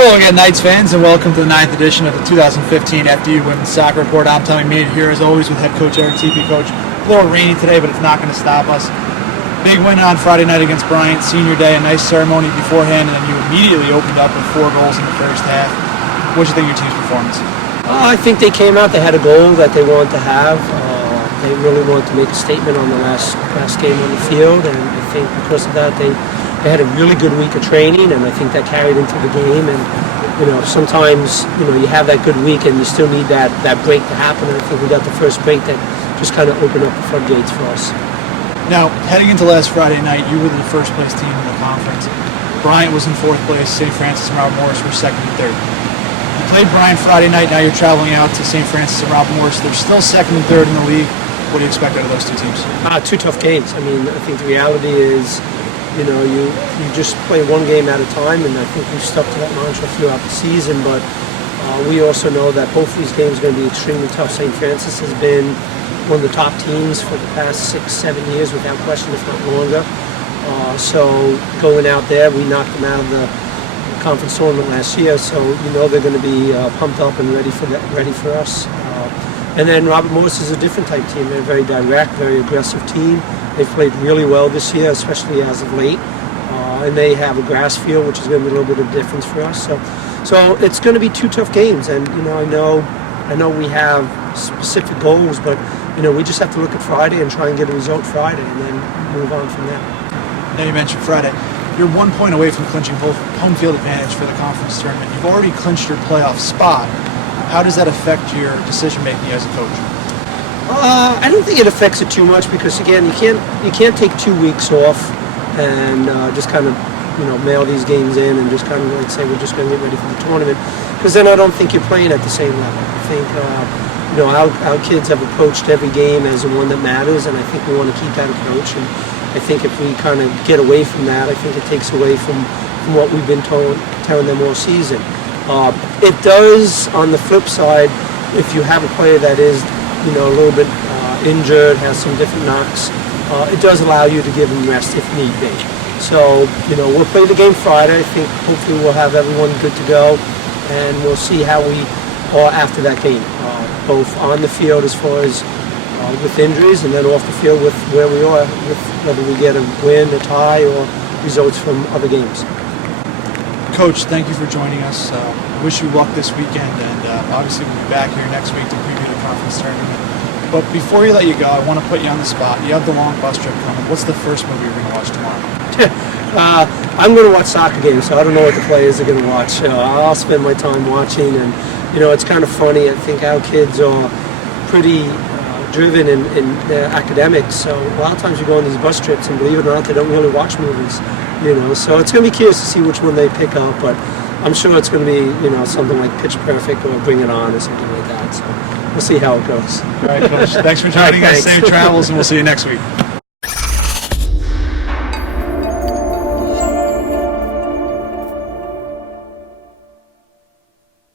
Hello again, Knights fans, and welcome to the 9th edition of the 2015 FDU Women's Soccer Report. I'm Tommy Mead here, as always, with head coach Eric Teepe. Coach, a little rainy today, but it's not going to stop us. Big win on Friday night against Bryant, senior day, a nice ceremony beforehand, and then you immediately opened up with 4 goals in the first half. What do you think of your team's performance? I think they came out, they had a goal that they wanted to have. They really wanted to make a statement on the last game on the field, and I think because of that, they had a really good week of training, and I think that carried into the game. And sometimes you have that good week, and you still need that break to happen. And I think we got the first break that just kind of opened up the floodgates for us. Now, heading into last Friday night, you were the first place team in the conference. Bryant was in 4th place. St. Francis and Robert Morris were 2nd and 3rd. You played Bryant Friday night. Now you're traveling out to St. Francis and Robert Morris. They're still 2nd and 3rd in the league. What do you expect out of those two teams? 2 tough games. I mean, I think the reality is, you just play one game at a time, and I think we've stuck to that mantra throughout the season. But we also know that both of these games are going to be extremely tough. St. Francis has been one of the top teams for the past 6-7 years, without question, if not longer. So going out there, we knocked them out of the conference tournament last year, so they're going to be pumped up and ready for us. And then Robert Morris is a different type team. They're a very direct, very aggressive team. They've played really well this year, especially as of late. And they have a grass field, which is going to be a little bit of difference for us. So it's going to be 2 tough games. And I know we have specific goals, but we just have to look at Friday and try and get a result Friday, and then move on from there. Now you mentioned Friday. You're 1 point away from clinching home field advantage for the conference tournament. You've already clinched your playoff spot. How does that affect your decision-making as a coach? I don't think it affects it too much because, again, you can't take 2 weeks off and just kind of mail these games in and just kind of like say we're just going to get ready for the tournament, because then I don't think you're playing at the same level. I think our kids have approached every game as the one that matters, and I think we want to keep that approach. And I think if we kind of get away from that, I think it takes away from what we've been telling them all season. It does, on the flip side, if you have a player that is a little bit injured, has some different knocks, it does allow you to give them rest if need be. So, we'll play the game Friday. I think hopefully we'll have everyone good to go, and we'll see how we are after that game, both on the field as far as with injuries, and then off the field with where we are, with whether we get a win, a tie, or results from other games. Coach, thank you for joining us. Wish you luck this weekend, and obviously we'll be back here next week to preview the conference tournament. But before we let you go, I want to put you on the spot. You have the long bus trip coming. What's the first movie you're going to watch tomorrow? I'm going to watch soccer games, so I don't know what the players are going to watch. I'll spend my time watching, and it's kind of funny. I think our kids are pretty driven in their academics, so a lot of times you go on these bus trips, and believe it or not, they don't really watch movies. So it's going to be curious to see which one they pick up, but I'm sure it's going to be something like Pitch Perfect or Bring It On or something like that. So we'll see how it goes. All right, Coach. Thanks for joining us. Safe travels, and we'll see you next week.